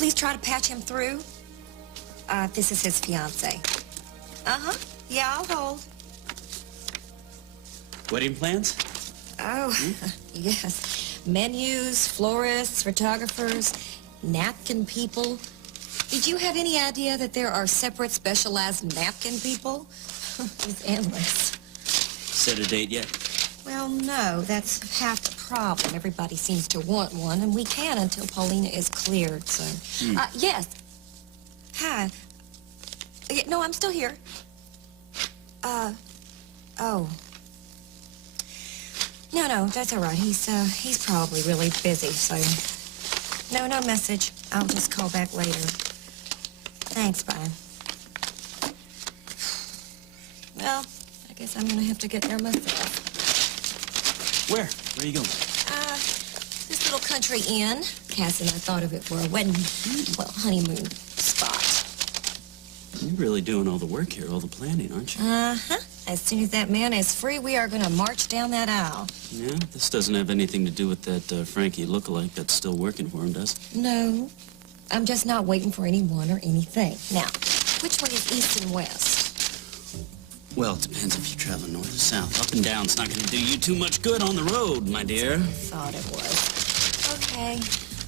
please try to patch him through? This is his fiancée. Uh-huh. Yeah, I'll hold. Wedding plans? Oh, yes. Menus, florists, photographers, napkin people. Did you have any idea that there are separate specialized napkin people? It's endless. Set a date yet? Well, no, that's half the problem. Everybody seems to want one, and we can't until Paulina is cleared, so... Yes. Hi. No, I'm still here. Oh. No, that's all right. He's probably really busy, so... No message. I'll just call back later. Thanks, bye. Well, I guess I'm gonna have to get there myself. Where? Where are you going? This little country inn. Cass and I thought of it for a wedding, well, honeymoon spot. You're really doing all the work here, all the planning, aren't you? Uh-huh. As soon as that man is free, we are gonna march down that aisle. Yeah? This doesn't have anything to do with that Frankie lookalike that's still working for him, does it? No. I'm just not waiting for anyone or anything. Now, which way is east and west? Well, it depends if you're traveling north or south. Up and down's not going to do you too much good on the road, my dear. I thought it was. Okay.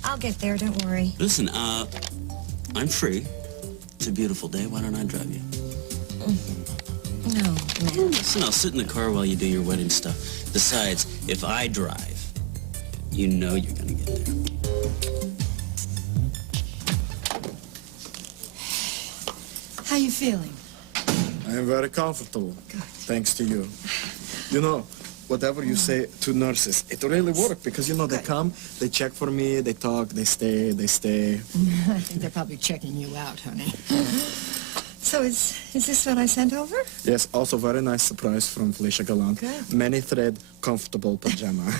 I'll get there, don't worry. Listen, I'm free. It's a beautiful day. Why don't I drive you? No, man. Listen, I'll sit in the car while you do your wedding stuff. Besides, if I drive, you know you're going to get there. How you feeling? I am very comfortable, thanks to you. You know, whatever you say to nurses, it really works because, you know, they come, they check for me, they talk, they stay. I think they're probably checking you out, honey. So is this what I sent over? Yes, also very nice surprise from Felicia Gallant. Good. Many thread, comfortable pajama.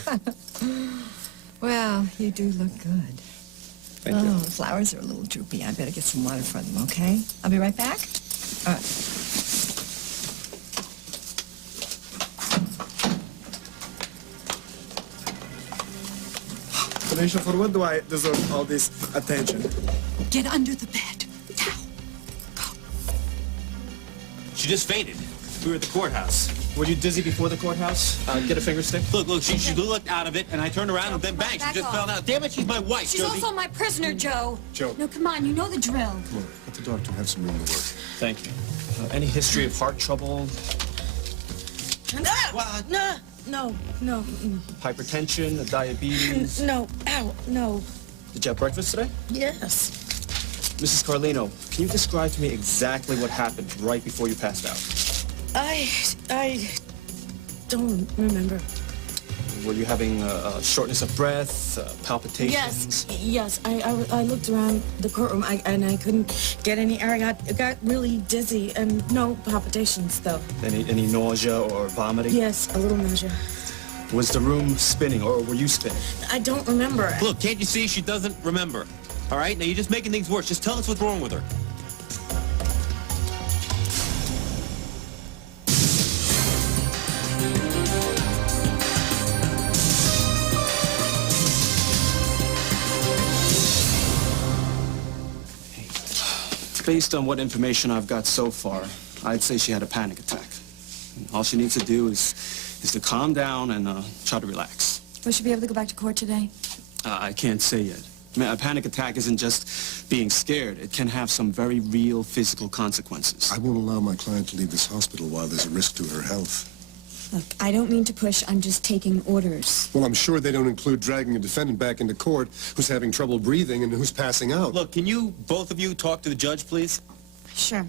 Well, you do look good. Thank you. The flowers are a little droopy. I better get some water for them, okay? I'll be right back. All right. Felicia, for what do I deserve all this attention? Get under the bed. Now. Go. She just fainted. We were at the courthouse. Were you dizzy before the courthouse? Get a finger stick. Look, she looked out of it, and I turned around, and then bang, she just fell down. Damn it, she's my wife, She's Josie. also my prisoner, Joe. Joe. No, come on, you know the drill. Come on, let the doctor have some room to work. Thank you. Any history of heart trouble, No. hypertension, diabetes? No, ow, no. Did you have breakfast today? Yes. Mrs. Carlino, can you describe to me exactly what happened right before you passed out? I don't remember. Were you having shortness of breath, palpitations? Yes. I looked around the courtroom and I couldn't get any air. I got really dizzy and no palpitations though. Any nausea or vomiting? Yes, a little nausea. Was the room spinning or were you spinning? I don't remember. Look, can't you see she doesn't remember? All right? Now you're just making things worse. Just tell us what's wrong with her. Based on what information I've got so far, I'd say she had a panic attack. All she needs to do is to calm down and try to relax. Will she be able to go back to court today? I can't say yet. I mean, a panic attack isn't just being scared. It can have some very real physical consequences. I won't allow my client to leave this hospital while there's a risk to her health. Look, I don't mean to push. I'm just taking orders. Well, I'm sure they don't include dragging a defendant back into court who's having trouble breathing and who's passing out. Look, can you, both of you, talk to the judge, please? Sure.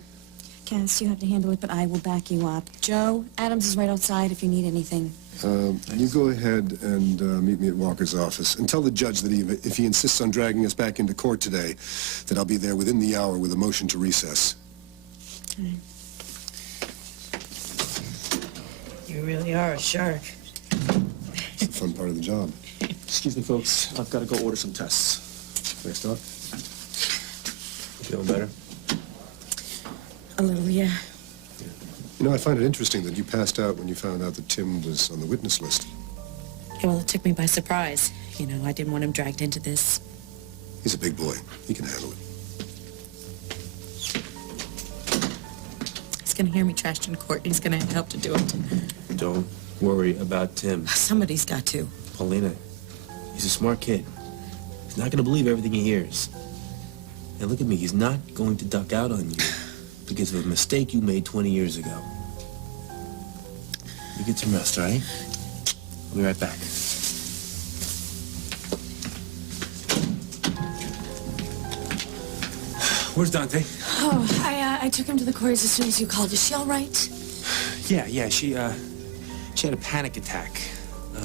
Cass, you have to handle it, but I will back you up. Joe, Adams is right outside if you need anything. You go ahead and meet me at Walker's office and tell the judge that if he insists on dragging us back into court today, that I'll be there within the hour with a motion to recess. All right. You really are a shark. It's the fun part of the job. Excuse me, folks. I've got to go order some tests. Thanks, Doc. Feeling better? A little, yeah. You know, I find it interesting that you passed out when you found out that Tim was on the witness list. Well, it took me by surprise. You know, I didn't want him dragged into this. He's a big boy. He can handle it. He's gonna hear me trashed in court. He's gonna help to do it. Don't worry about Tim. Somebody's got to. Paulina, he's a smart kid. He's not gonna believe everything he hears. And look at me, he's not going to duck out on you because of a mistake you made 20 years ago. You get some rest, all right? I'll be right back. Where's Dante? Oh, I took him to the quarters as soon as you called. Is she all right? Yeah, she had a panic attack.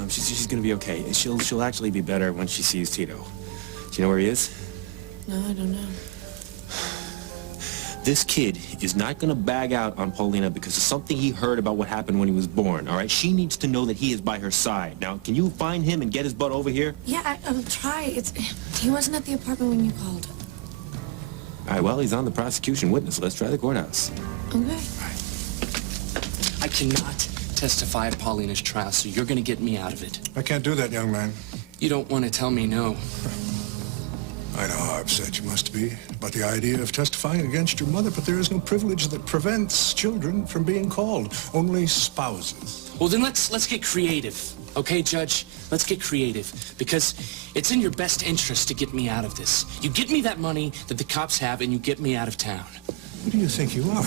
She's gonna be okay. She'll actually be better when she sees Tito. Do you know where he is? No, I don't know. This kid is not gonna bag out on Paulina because of something he heard about what happened when he was born, all right? She needs to know that he is by her side. Now, can you find him and get his butt over here? Yeah, I'll try. He wasn't at the apartment when you called. All right, well, he's on the prosecution witness list. Try the courthouse. Okay. I cannot testify at Paulina's trial, so you're gonna get me out of it. I can't do that, young man. You don't want to tell me no. I know how upset you must be about the idea of testifying against your mother, but there is no privilege that prevents children from being called. Only spouses. Well, then let's get creative. Okay, Judge? Let's get creative. Because it's in your best interest to get me out of this. You get me that money that the cops have, and you get me out of town. Who do you think you are,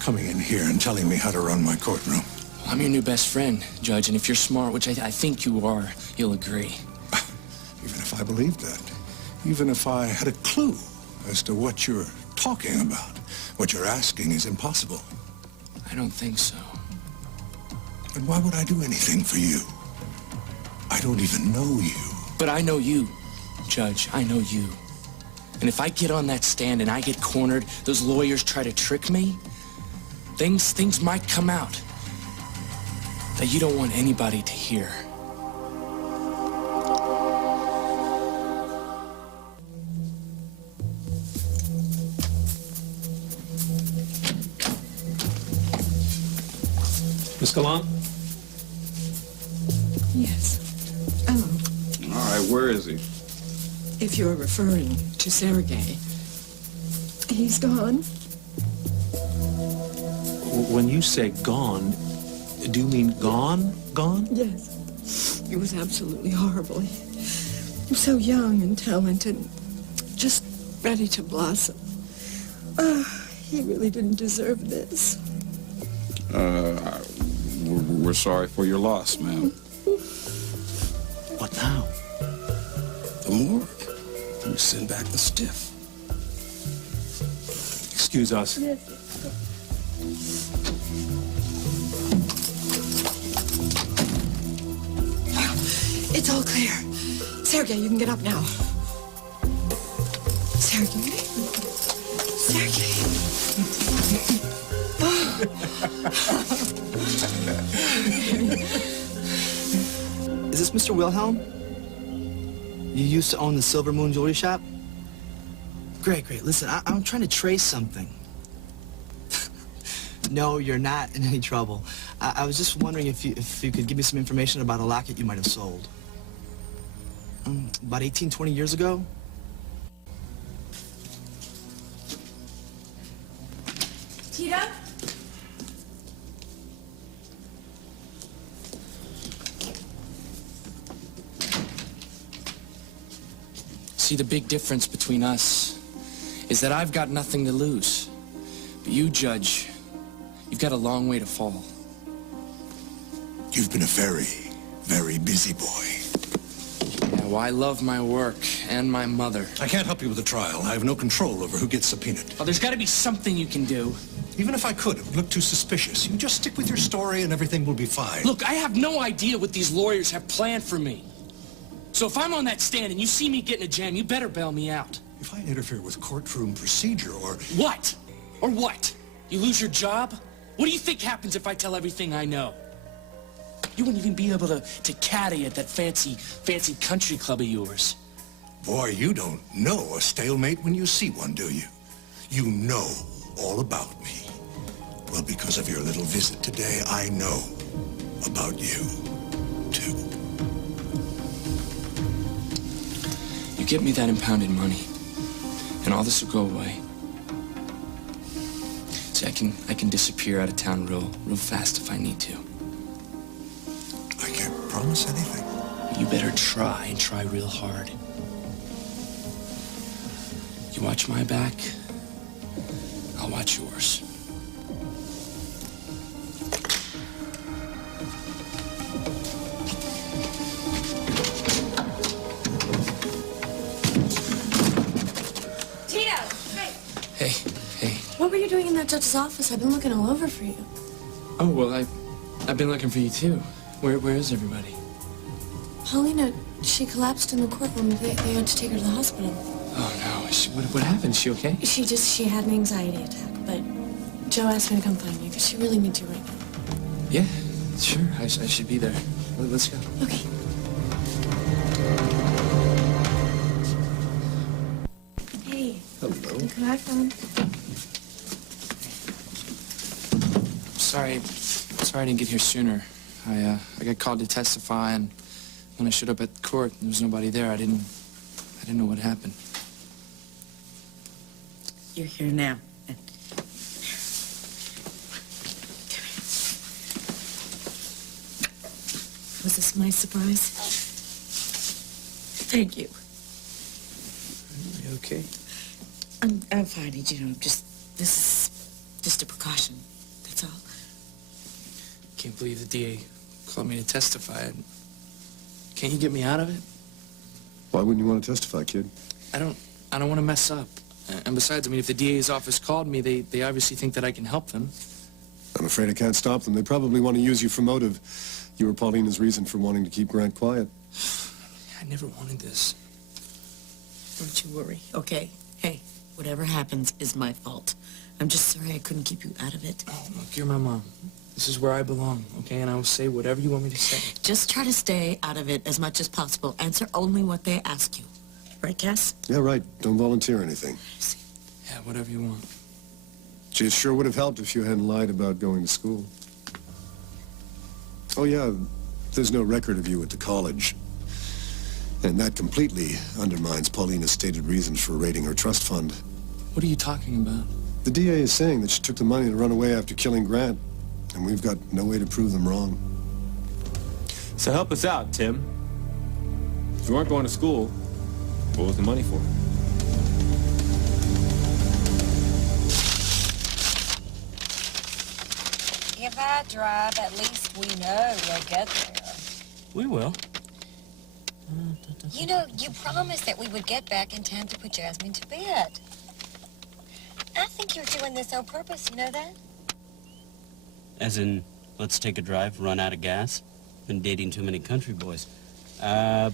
coming in here and telling me how to run my courtroom? I'm your new best friend, Judge, and if you're smart, which I think you are, you'll agree. Even if I believed that, even if I had a clue as to what you're talking about, what you're asking is impossible. I don't think so. And why would I do anything for you? I don't even know you. But I know you, Judge. I know you. And if I get on that stand and I get cornered, those lawyers try to trick me, things might come out that you don't want anybody to hear. Miss Galan? Yes. Oh, All right, where is he? if you're referring to Sergei. He's gone. When you say gone, do you mean gone? Gone? Yes. It was absolutely horrible. He was so young and talented, just ready to blossom. He really didn't deserve this. We're sorry for your loss, ma'am. What now? The morgue. You send back the stiff. Excuse us. Yes. It's all clear. Sergei, you can get up now. Sergei? Sergei? Is this Mr. Wilhelm? You used to own the Silver Moon Jewelry Shop? Great. Listen, I'm trying to trace something. No, you're not in any trouble. I was just wondering if you could give me some information about a locket you might have sold. About 18, 20 years ago? Tita? See, the big difference between us is that I've got nothing to lose. But you, Judge, you've got a long way to fall. You've been a very, very busy boy. Yeah, well, I love my work and my mother. I can't help you with the trial. I have no control over who gets subpoenaed. Oh, there's got to be something you can do. Even if I could, it would look too suspicious. You just stick with your story and everything will be fine. Look, I have no idea what these lawyers have planned for me. So if I'm on that stand and you see me get in a jam, you better bail me out. If I interfere with courtroom procedure or... What? Or what? You lose your job? What do you think happens if I tell everything I know? You wouldn't even be able to caddy at that fancy country club of yours. Boy, you don't know a stalemate when you see one, do you? You know all about me. Well, because of your little visit today, I know about you, too. You get me that impounded money, and all this will go away. See, I can disappear out of town real fast if I need to. I can't promise anything. You better try, and try real hard. You watch my back, I'll watch yours. Tito! Hey! Hey. What were you doing in that judge's office? I've been looking all over for you. Oh, well, I've been looking for you, too. Where is everybody? Paulina, she collapsed in the courtroom. They had to take her to the hospital. Oh, no. What happened? Is she okay? She had an anxiety attack, but Joe asked me to come find you because she really needs you right now. Yeah, sure. I should be there. Let's go. Okay. Hey. Hello. Look what I found. Sorry I didn't get here sooner. I got called to testify, and when I showed up at court, there was nobody there. I didn't know what happened. You're here now. Was this my surprise? Thank you. You okay? I'm fine, you know, this is just a precaution, that's all. Can't believe the DA called me to testify. Can't you get me out of it? Why wouldn't you want to testify, kid? I don't want to mess up. And besides, I mean, if the DA's office called me, they obviously think that I can help them. I'm afraid I can't stop them. They probably want to use you for motive. You were Paulina's reason for wanting to keep Grant quiet. I never wanted this. Don't you worry, okay? Hey, whatever happens is my fault. I'm just sorry I couldn't keep you out of it. Oh, look, you're my mom. This is where I belong, okay? And I will say whatever you want me to say. Just try to stay out of it as much as possible. Answer only what they ask you. Right, Cass? Yeah, right. Don't volunteer anything. Yeah, whatever you want. Gee, it sure would have helped if you hadn't lied about going to school. Oh, yeah, there's no record of you at the college. And that completely undermines Paulina's stated reasons for raiding her trust fund. What are you talking about? The DA is saying that she took the money to run away after killing Grant, and we've got no way to prove them wrong. So help us out, Tim. If you weren't going to school, what was the money for? If I drive, at least we know we'll get there. We will. You know, you promised that we would get back in time to put Jasmine to bed. I think you're doing this on purpose, you know that? As in, let's take a drive, run out of gas. Been dating too many country boys. Yeah.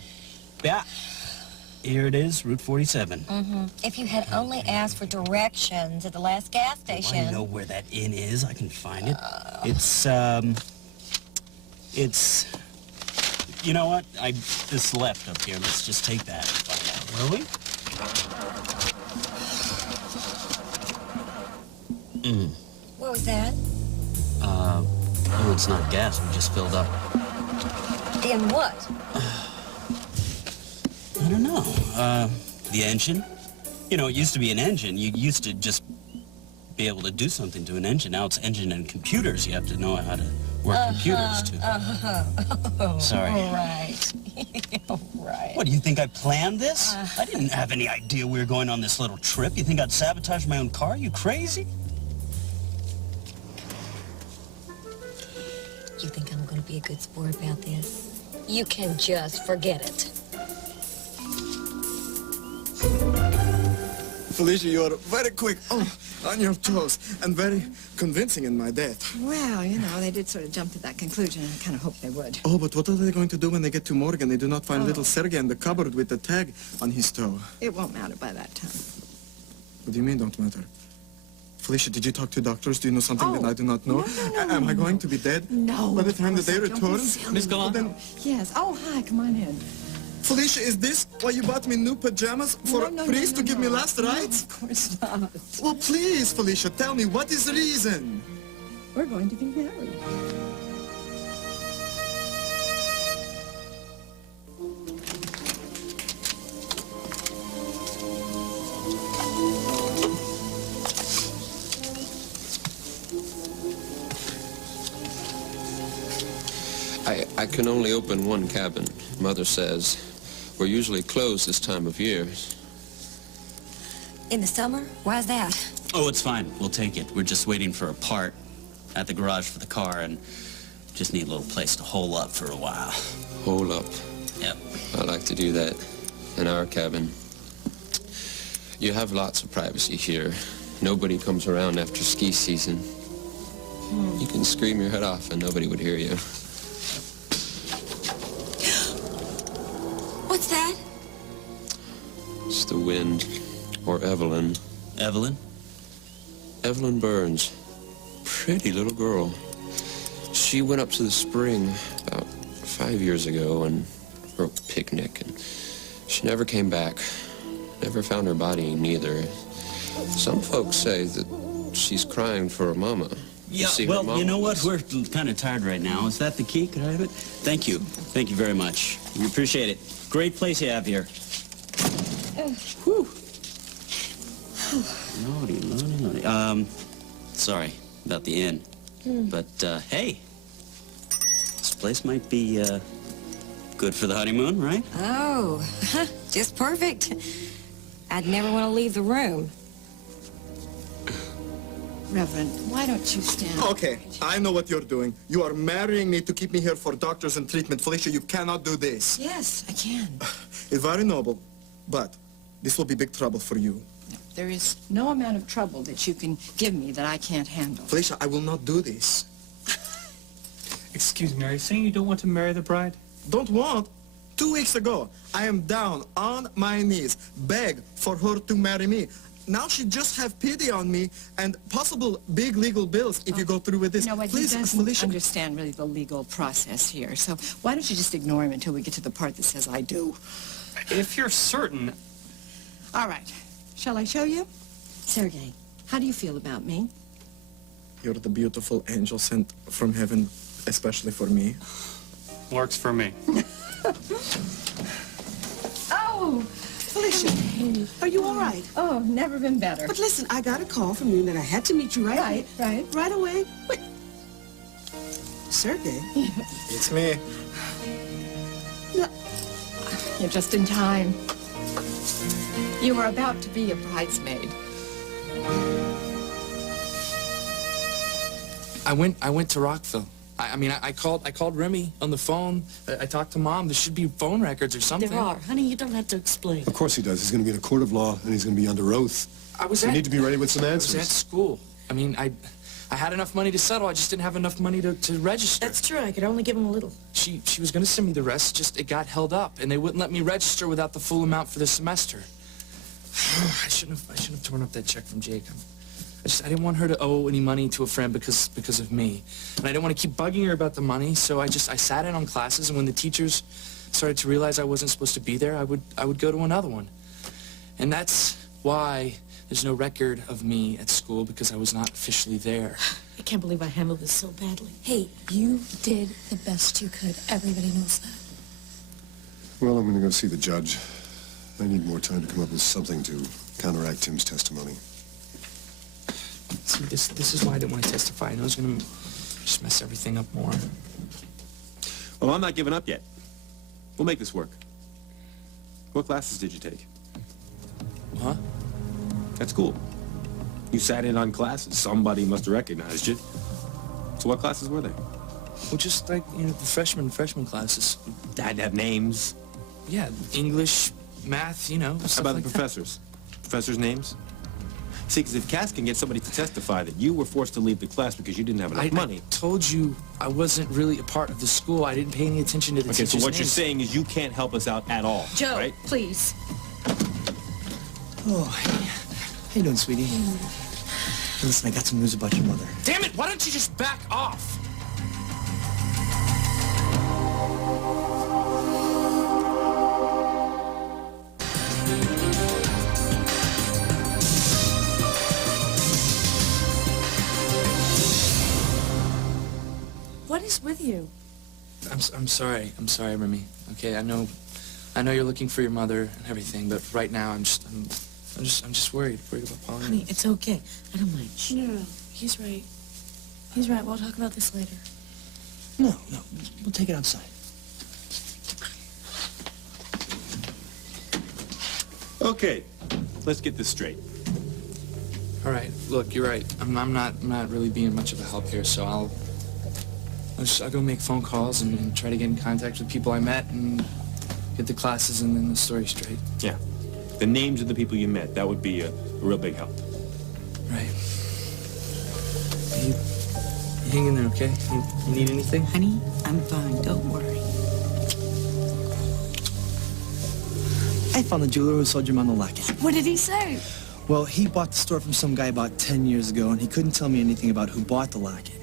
Here it is, Route 47. Mm-hmm. If you had only asked for directions at the last gas station. I know where that inn is. I can find it. It's, you know what? This left up here. Let's just take that and find out, will we? What was that? Oh, it's not gas. We just filled up. In what? I don't know. The engine? You know, it used to be an engine. You used to just be able to do something to an engine. Now it's engine and computers. You have to know how to work computers, too. Sorry. Right. Right. What, do you think I planned this? I didn't have any idea we were going on this little trip. You think I'd sabotage my own car? You crazy? You think I'm going to be a good sport about this? You can just forget it. Felicia, you're very quick, on your toes, and very convincing in my death. Well, you know, they did sort of jump to that conclusion, and I kind of hoped they would. Oh, but what are they going to do when they get to Morgan? They do not find little Sergei in the cupboard with the tag on his toe. It won't matter by that time. What do you mean, don't matter? Felicia, did you talk to doctors? Do you know something that I do not know? No, Am I going to be dead? No. By the time that they Don't be return? silly. Miss Galan? Yes. Oh, hi, come on in. Felicia, is this why you bought me new pajamas for a priest to give me last rites? Of course not. Well, please, Felicia, tell me, what is the reason? We're going to be married. I can only open one cabin, Mother says. We're usually closed this time of year. In the summer? Why's that? Oh, it's fine. We'll take it. We're just waiting for a part at the garage for the car, and just need a little place to hole up for a while. Hole up. Yep. I like to do that in our cabin. You have lots of privacy here. Nobody comes around after ski season. You can scream your head off and nobody would hear you. What's that? It's the wind. Or Evelyn. Evelyn? Evelyn Burns. Pretty little girl. She went up to the spring about 5 years ago and for a picnic, and she never came back. Never found her body neither. Some folks say that she's crying for her mama. Yeah, See her well, mama you know what? was- We're kind of tired right now. Is that the key? Could I have it? Thank you. Thank you very much. We appreciate it. Great place you have here. Whew. Lordy, lordy, lordy. Sorry about the inn. But, hey, this place might be, good for the honeymoon, right? Oh, just perfect. I'd never want to leave the room. Reverend, why don't you stand? Okay, I know what you're doing. You are marrying me to keep me here for doctors and treatment. Felicia, you cannot do this. Yes, I can. It's very noble, but this will be big trouble for you. There is no amount of trouble that you can give me that I can't handle. Felicia, I will not do this. Excuse me, are you saying you don't want to marry the bride? Don't want? 2 weeks ago, I am down on my knees, beg for her to marry me. Now she just have pity on me and possible big legal bills if you go through with this. You know what, Please, he doesn't Felicia. understand really the legal process here. So why don't you just ignore him until we get to the part that says I do? If you're certain... All right. Shall I show you? Sergei, how do you feel about me? You're the beautiful angel sent from heaven, especially for me. Works for me. Oh, Felicia, are you all right? Oh, never been better. But listen, I got a call from you that I had to meet you right away. Wait. Sergei? It's me. No. You're just in time. You were about to be a bridesmaid. I went to Rockville. I called Remy on the phone. I talked to Mom. There should be phone records or something. There are. Honey, you don't have to explain. Of course he does. He's going to be in a court of law, and he's going to be under oath. You need to be ready with some I was answers. at school. I had enough money to settle. I just didn't have enough money to register. That's true. I could only give him a little. She was going to send me the rest, just it got held up, and they wouldn't let me register without the full amount for the semester. I shouldn't have torn up that check from Jacob. I didn't want her to owe any money to a friend because of me. And I didn't want to keep bugging her about the money, so I sat in on classes, and when the teachers started to realize I wasn't supposed to be there, I would go to another one. And that's why there's no record of me at school, because I was not officially there. I can't believe I handled this so badly. Hey, you did the best you could. Everybody knows that. Well, I'm going to go see the judge. I need more time to come up with something to counteract Tim's testimony. See, this is why I didn't want to testify. I know it's going to just mess everything up more. Well, I'm not giving up yet. We'll make this work. What classes did you take? Huh? At school. You sat in on classes. Somebody must have recognized you. So what classes were they? Well, just like, the freshman classes. Had to have names. Yeah, English, math, How about stuff the like that. professors? Professors' names? See, because if Cass can get somebody to testify that you were forced to leave the class because you didn't have enough money... I told you I wasn't really a part of the school. I didn't pay any attention to the Okay, teachers' so what you're names. saying is you can't help us out at all, Joe, right? please. Oh, hey. How you doing, sweetie? Hey, listen, I got some news about your mother. Damn it, why don't you just back off? What is with you? I'm sorry, Remy. Okay, I know you're looking for your mother and everything, but right now I'm just worried about Paulina. Honey, it's okay. I don't mind. No, he's right. He's right. We'll talk about this later. No, we'll take it outside. Okay, let's get this straight. All right, look, you're right. I'm not really being much of a help here, so I'll go make phone calls and try to get in contact with people I met and get the classes and then the story straight. Yeah. The names of the people you met, that would be a real big help. Right. You hang in there, okay? You need anything? Honey, I'm fine. Don't worry. I found the jeweler who sold your mom the locket. What did he say? Well, he bought the store from some guy about 10 years ago, and he couldn't tell me anything about who bought the locket.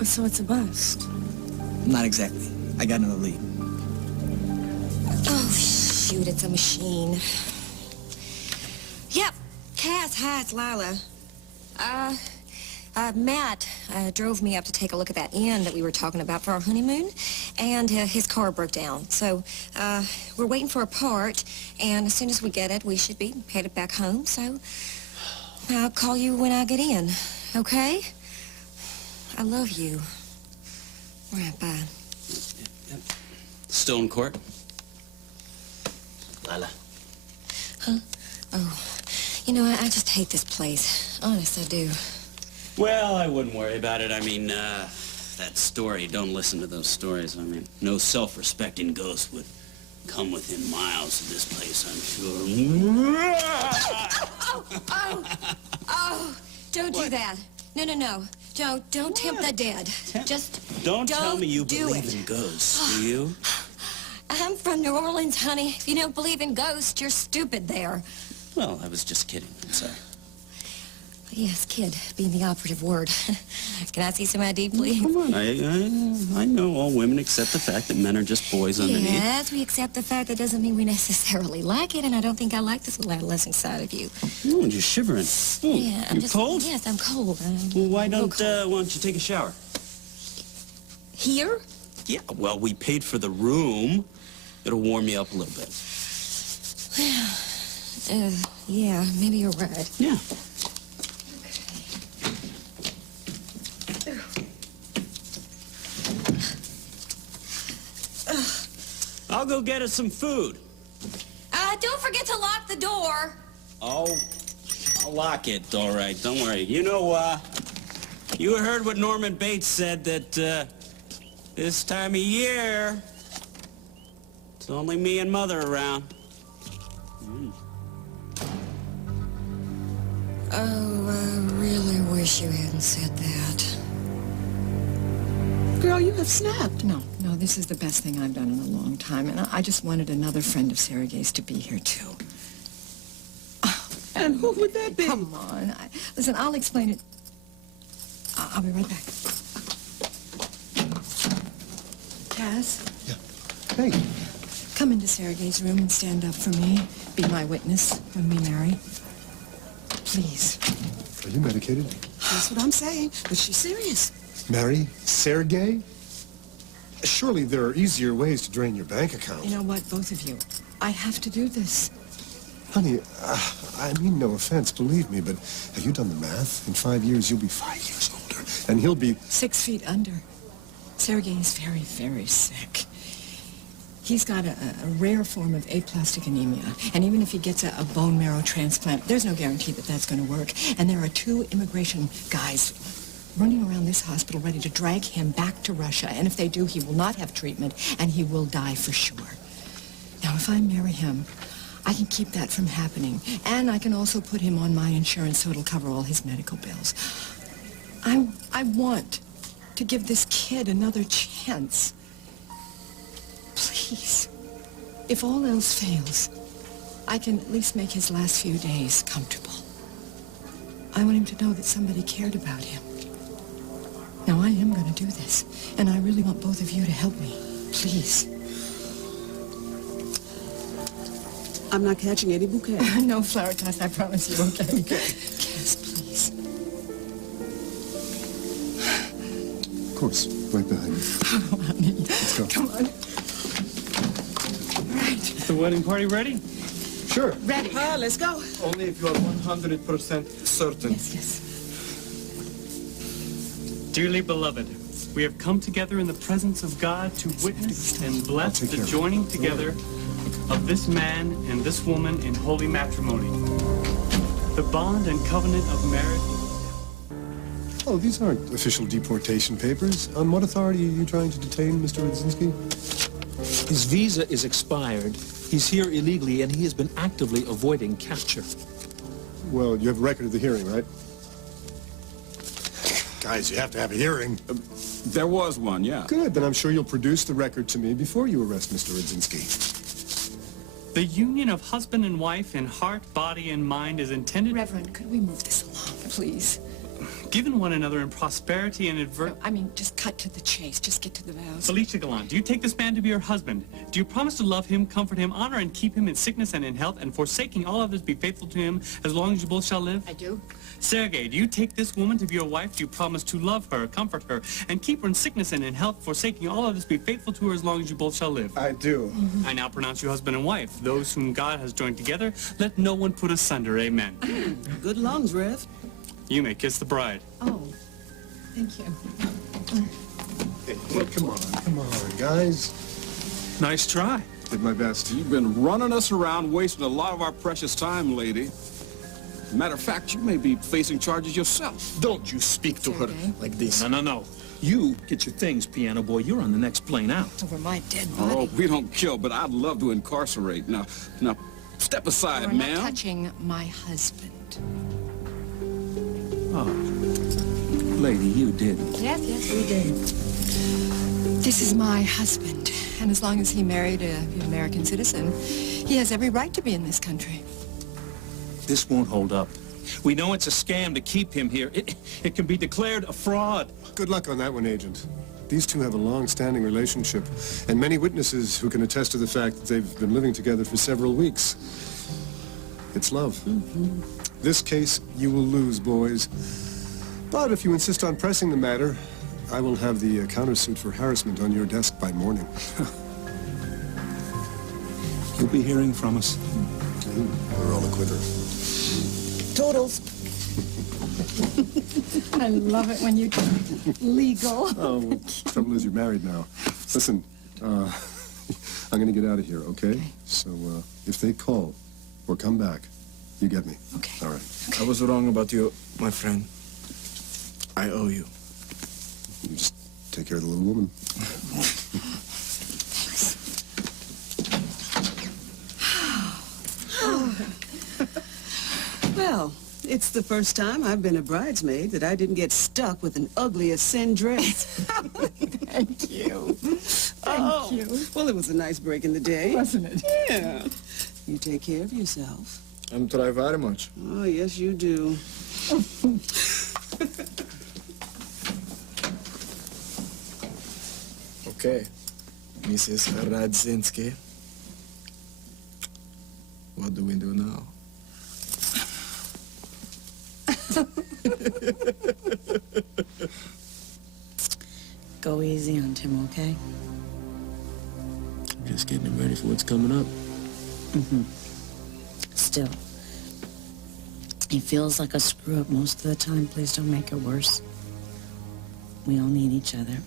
Oh, so it's a bust. Not exactly. I got another lead. Oh, shoot, it's a machine. Yep. Cass, hi, it's Lila. Matt drove me up to take a look at that inn that we were talking about for our honeymoon, and his car broke down. So, we're waiting for a part, and as soon as we get it, we should be headed back home, so I'll call you when I get in, okay? I love you. All right, bye. Yep. Stone Court. Lila. Huh? Oh, you know, I just hate this place. Honest, I do. Well, I wouldn't worry about it. I mean, that story, don't listen to those stories. I mean, no self-respecting ghost would come within miles of this place, I'm sure. Oh, don't do that. No. Don't tempt the dead. Just Don't tell me you do believe it. in ghosts, do you? I'm from New Orleans, honey. If you don't believe in ghosts, you're stupid there. Well, I was just kidding. I'm sorry. Yes, kid, being the operative word. Can I see some ID, please? Come on. I know all women accept the fact that men are just boys underneath. Yes, we accept the fact that doesn't mean we necessarily like it, and I don't think I like this little adolescent side of you. Oh, you're shivering. Oh, Yeah, I'm you just cold? Yes, I'm cold. Well, why don't you take a shower? Here? Yeah, well, we paid for the room. It'll warm you up a little bit. Yeah, maybe you're right. Yeah. I'll go get us some food. Don't forget to lock the door. Oh, I'll lock it, all right. Don't worry. You know, you heard what Norman Bates said, that, this time of year, it's only me and Mother around. Oh, I really wish you hadn't said that. Girl, you have snapped. No, this is the best thing I've done in a long time, and I just wanted another friend of Sergei's to be here, too. And who would that be? Come on. Listen, I'll explain it. I'll be right back. Cass? Yeah. Hey. Come into Sergei's room and stand up for me. Be my witness when we marry. Please. Are you medicated? That's what I'm saying, but she's serious. Marry Sergei? Surely there are easier ways to drain your bank account. You know what, both of you? I have to do this. Honey, I mean no offense, believe me, but have you done the math? In 5 years, you'll be 5 years older, and he'll be... 6 feet under. Sergei is very, very sick. He's got a rare form of aplastic anemia, and even if he gets a bone marrow transplant, there's no guarantee that that's going to work. And there are 2 immigration guys running around this hospital ready to drag him back to Russia, and if they do, he will not have treatment, and he will die for sure. Now, if I marry him, I can keep that from happening, and I can also put him on my insurance so it'll cover all his medical bills. I want to give this kid another chance. Please, if all else fails, I can at least make his last few days comfortable. I want him to know that somebody cared about him. Now, I am going to do this, and I really want both of you to help me. Please. I'm not catching any bouquet. No flower toss, I promise you, okay? Cass, please. Of course, right behind you. Oh, honey. Let's go. Come on. All right. Is the wedding party ready? Sure. Ready. Let's go. Only if you are 100% certain. Yes. Dearly beloved, We have come together in the presence of God to witness and bless the joining together of this man and this woman in holy matrimony. The bond and covenant of marriage. Oh, these aren't official deportation papers. On what authority are you trying to detain Mr. Rudzinski? His visa is expired. He's here illegally, and he has been actively avoiding capture. Well, you have a record of the hearing, right? Guys, you have to have a hearing. There was one, yeah. Good, then I'm sure you'll produce the record to me before you arrest Mr. Rudzinski. The union of husband and wife in heart, body, and mind is intended... Reverend, could we move this along, please? Given one another in prosperity and adversity... No, I mean, just cut to the chase. Just get to the vows. Felicia Gallant, do you take this man to be your husband? Do you promise to love him, comfort him, honor and keep him in sickness and in health, and forsaking all others be faithful to him as long as you both shall live? I do. Sergei, do you take this woman to be your wife? Do you promise to love her, comfort her, and keep her in sickness and in health, forsaking all others be faithful to her as long as you both shall live? I do. I now pronounce you husband and wife. Those whom God has joined together, let no one put asunder. Amen. Good lungs, Rev. You may kiss the bride. Oh, thank you. Hey, well, come on, guys. Nice try. Did my best. You've been running us around, wasting a lot of our precious time, lady. Matter of fact, you may be facing charges yourself. Don't you speak to her Sergei? like this. No. You get your things, piano boy. You're on the next plane out. Over my dead body. Oh, we don't kill, but I'd love to incarcerate. Now, step aside, You're ma'am. not touching my husband. Oh, lady, you didn't. Yes, we did. This is my husband, and as long as he married an American citizen, he has every right to be in this country. This won't hold up. We know it's a scam to keep him here. It can be declared a fraud. Good luck on that one, Agent. These two have a long-standing relationship, and many witnesses who can attest to the fact that they've been living together for several weeks. It's love. This case, you will lose, boys. But if you insist on pressing the matter, I will have the countersuit for harassment on your desk by morning. You'll be hearing from us. We're all a quitter. Toodles. I love it when you get legal. Oh, well, trouble is you're married now. Listen, I'm going to get out of here, okay? So if they call or come back, you get me. Okay. All right. I was wrong about you, my friend. I owe you. You just take care of the little woman. Well, it's the first time I've been a bridesmaid that I didn't get stuck with an ugly as sin dress. Thank you. Thank you. Well, it was a nice break in the day. Wasn't it? Yeah. You take care of yourself. I'm try very much. Oh, yes, you do. Okay, Mrs. Radzinski. What do we do now? Go easy on Tim, okay? I'm just getting him ready for what's coming up. Still, he feels like a screw-up most of the time. Please don't make it worse. We all need each other.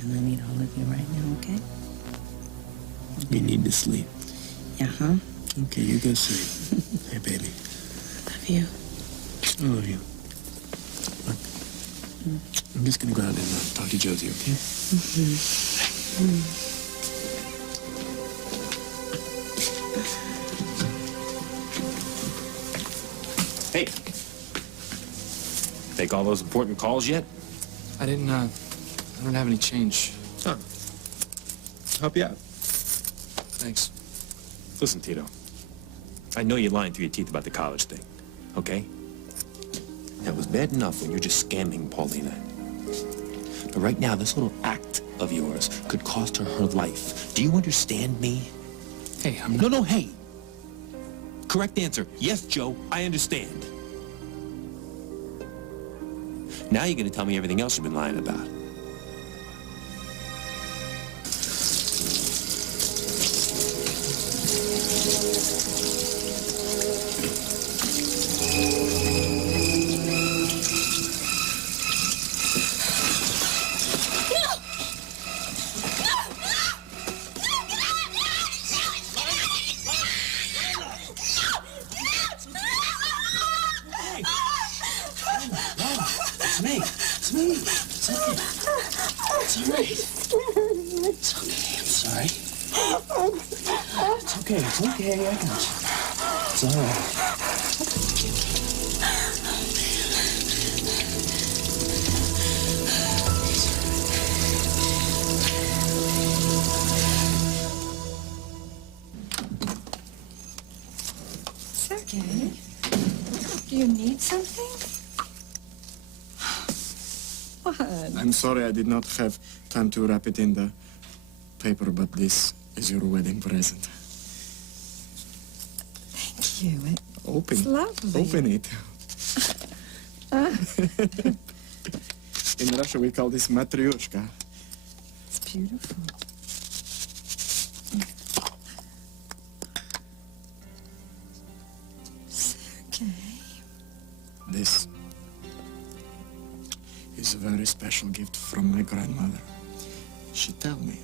And I need all of you right now, okay? You need to sleep. Yeah, huh? Okay, you go sleep. Hey, baby. Love you. I love you. Look, I'm just gonna go out and talk to Josie, okay? Hey. Take all those important calls yet? I don't have any change. Huh. Help you out. Thanks. Listen, Tito. I know you're lying through your teeth about the college thing, okay? That was bad enough when you're just scamming Paulina. But right now, this little act of yours could cost her her life. Do you understand me? Hey, I'm not... No, hey. Correct answer. Yes, Joe, I understand. Now you're gonna tell me everything else you've been lying about. It's me. It's okay. It's all right. It's okay. I'm sorry. It's okay. It's okay. I got you. It's all right. Sergei, do you need something? What? I'm sorry I did not have time to wrap it in the paper, but this is your wedding present. Thank you. Open. It's lovely. Open it. In Russia, we call this matryoshka. It's beautiful. Sergei. This is a very special gift from my grandmother. She tell me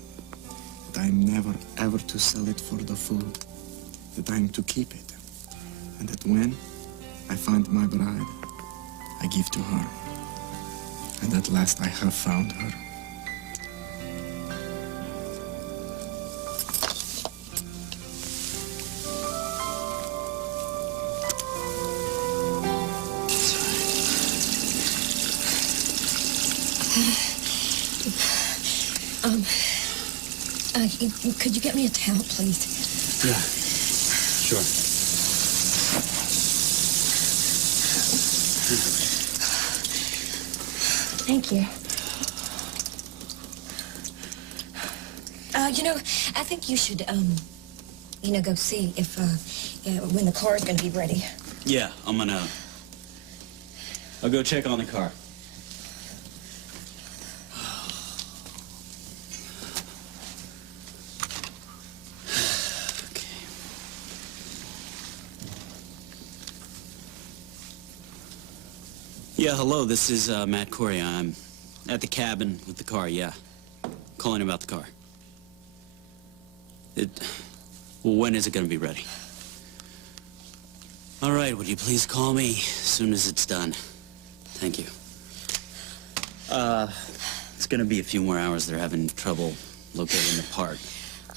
that I'm never ever to sell it for the food, that I'm to keep it, and that when I find my bride, I give to her. And at last I have found her. Could you get me a towel, please? Yeah, sure. Thank you. You know, I think you should, go see if, when the car is going to be ready. Yeah, I'll go check on the car. Yeah, hello, this is Matt Corey. I'm at the cabin with the car, yeah. Calling about the car. Well, when is it gonna be ready? All right, would you please call me as soon as it's done? Thank you. It's gonna be a few more hours. They're having trouble locating the part.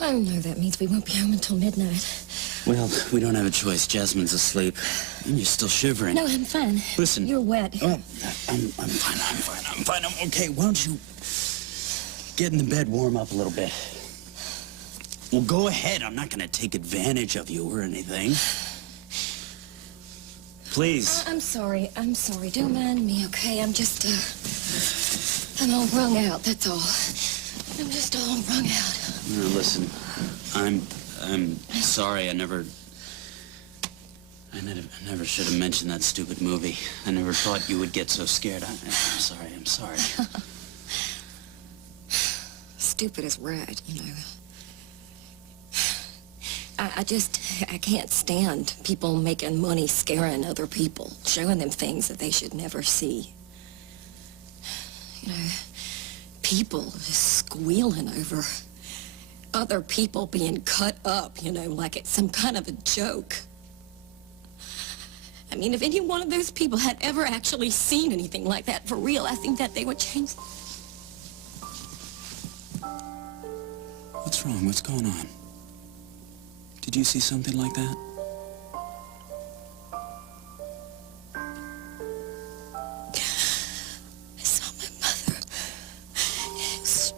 I know that means we won't be home until midnight. Well, we don't have a choice. Jasmine's asleep, and you're still shivering. No, I'm fine. Listen. You're wet. Oh, I'm fine. I'm okay. Why don't you get in the bed, warm up a little bit? Well, go ahead. I'm not going to take advantage of you or anything. Please. I'm sorry. Don't mind me, okay? I'm just, I'm all wrung out, that's all. I'm just all wrung out. No, listen, I'm sorry. I never should have mentioned that stupid movie. I never thought you would get so scared. I'm sorry. Stupid is right, you know. I can't stand people making money scaring other people, showing them things that they should never see. You know, people just squealing over other people being cut up, you know, like it's some kind of a joke. I mean, if any one of those people had ever actually seen anything like that for real, I think that they would change. What's wrong? What's going on? Did you see something like that? I saw my mother. It was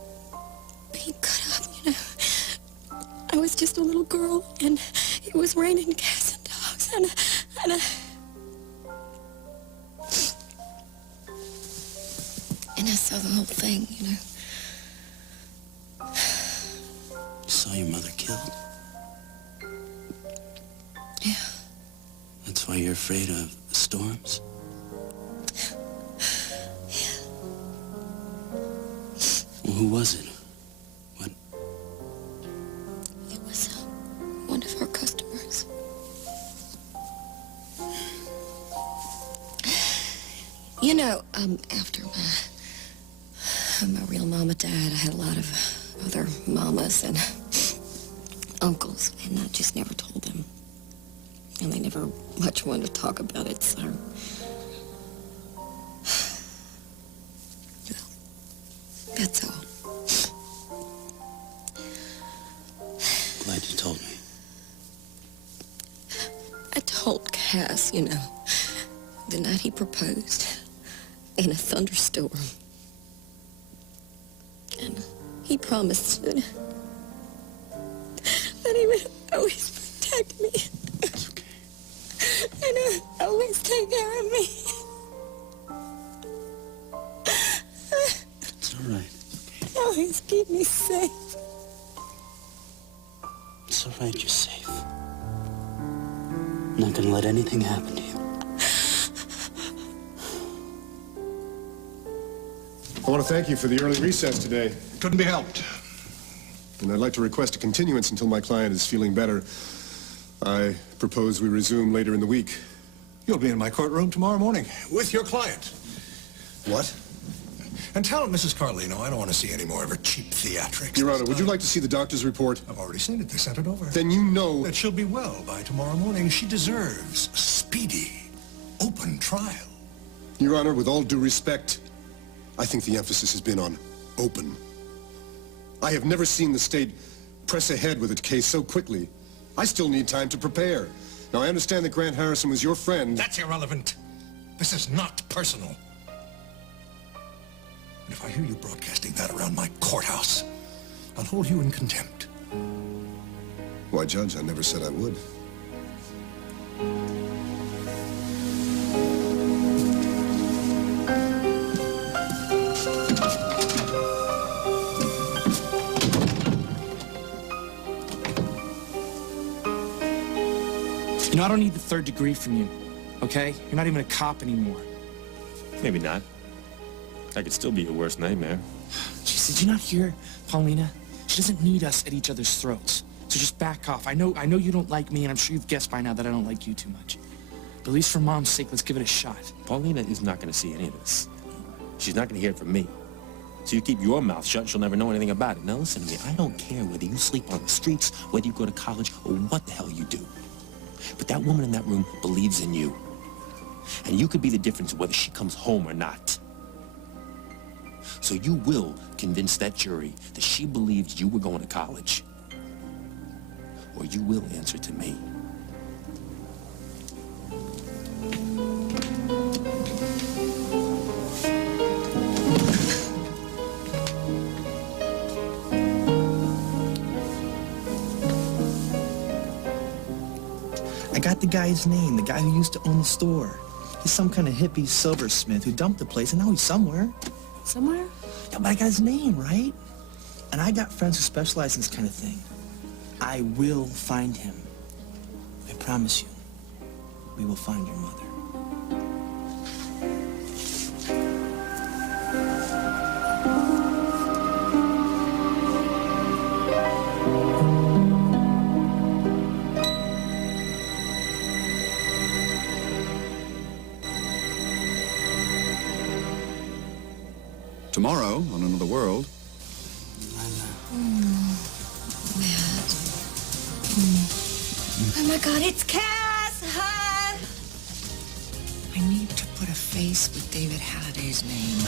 being cut up, you know. I was just a little girl, and it was raining cats and dogs, and I saw the whole thing, you know. You saw your mother killed? Yeah. That's why you're afraid of storms? Yeah. Well, who was it? What? It was one of our customers. You know, after my real mama died, I had a lot of other mamas and uncles, and I just never told them. And they never much wanted to talk about it, so... Cass, you know, the night he proposed, in a thunderstorm. And he promised that he would always protect me. It's okay. And always take care of me. It's all right. Always keep me safe. It's all right, you're safe. I'm not gonna let anything happen to you. I want to thank you for the early recess today. Couldn't be helped. And I'd like to request a continuance until my client is feeling better. I propose we resume later in the week. You'll be in my courtroom tomorrow morning with your client. What? And tell Mrs. Carlino I don't want to see any more of her cheap theatrics. Your Honor, would you like to see the doctor's report? I've already seen it. They sent it over. Then you know that she'll be well by tomorrow morning. She deserves a speedy, open trial. Your Honor, with all due respect, I think the emphasis has been on open. I have never seen the state press ahead with a case so quickly. I still need time to prepare. Now, I understand that Grant Harrison was your friend. That's irrelevant. This is not personal. And if I hear you broadcasting that around my courthouse, I'll hold you in contempt. Why, Judge, I never said I would. You know, I don't need the third degree from you, okay? You're not even a cop anymore. Maybe not. I could still be your worst nightmare. Jeez, did you not hear, Paulina? She doesn't need us at each other's throats. So just back off. I know you don't like me, and I'm sure you've guessed by now that I don't like you too much. But at least for Mom's sake, let's give it a shot. Paulina is not going to see any of this. She's not going to hear it from me. So you keep your mouth shut, she'll never know anything about it. Now listen to me, I don't care whether you sleep on the streets, whether you go to college, or what the hell you do. But that woman in that room believes in you. And you could be the difference whether she comes home or not. So you will convince that jury that she believed you were going to college. Or you will answer to me. I got the guy's name, the guy who used to own the store. He's some kind of hippie silversmith who dumped the place, and now he's somewhere. Somewhere? Yeah, but I got his name, right? And I got friends who specialize in this kind of thing. I will find him. I promise you. We will find your mother. Tomorrow, on Another World. Oh my God, it's Cass! Hi! I need to put a face with David Halliday's name.